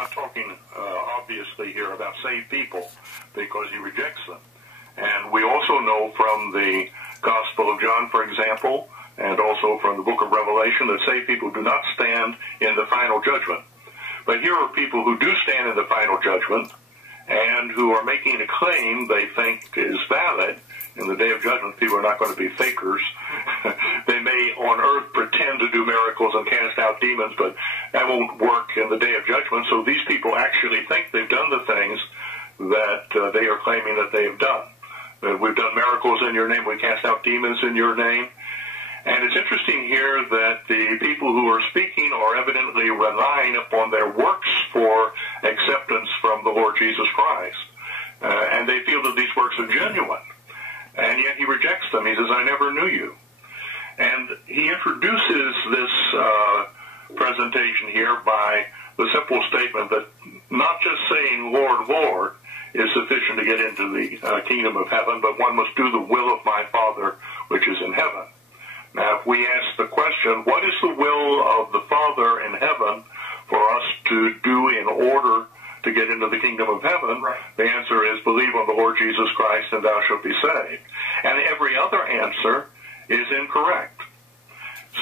not talking obviously here about saved people, because he rejects them. And we also know from the Gospel of John, for example, and also from the book of Revelation, that saved people do not stand in the final judgment. But here are people who do stand in the final judgment and who are making a claim they think is valid. In the day of judgment, people are not going to be fakers. They may on earth pretend to do miracles and cast out demons, but that won't work in the day of judgment. So these people actually think they've done the things that they are claiming that they have done. We've done miracles in your name. We cast out demons in your name. And it's interesting here that the people who are speaking are evidently relying upon their works for acceptance from the Lord Jesus Christ. And they feel that these works are genuine. And yet he rejects them. He says, I never knew you. And he introduces this presentation here by the simple statement that not just saying, Lord, Lord, is sufficient to get into the kingdom of heaven, but one must do the will of my Father which is in heaven. Now, if we ask the question, what is the will of the Father in heaven for us to do in order to get into the kingdom of heaven? Right. The answer is, believe on the Lord Jesus Christ and thou shalt be saved. And every other answer is incorrect.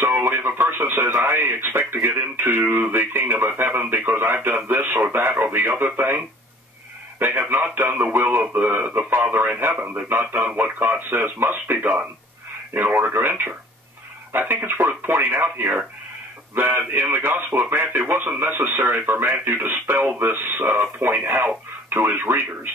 So if a person says, I expect to get into the kingdom of heaven because I've done this or that or the other thing, they have not done the will of the Father in heaven. They've not done what God says must be done in order to enter. I think it's worth pointing out here that in the Gospel of Matthew, it wasn't necessary for Matthew to spell this point out to his readers.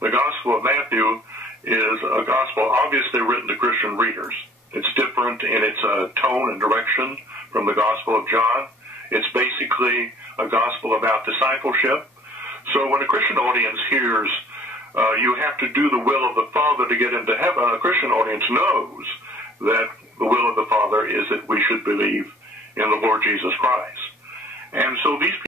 The Gospel of Matthew is a gospel obviously written to Christian readers. It's different in its tone and direction from the Gospel of John. It's basically a gospel about discipleship. So when a Christian audience hears you have to do the will of the Father to get into heaven, a Christian audience knows that the will of the Father is that we should believe in the Lord Jesus Christ. And so these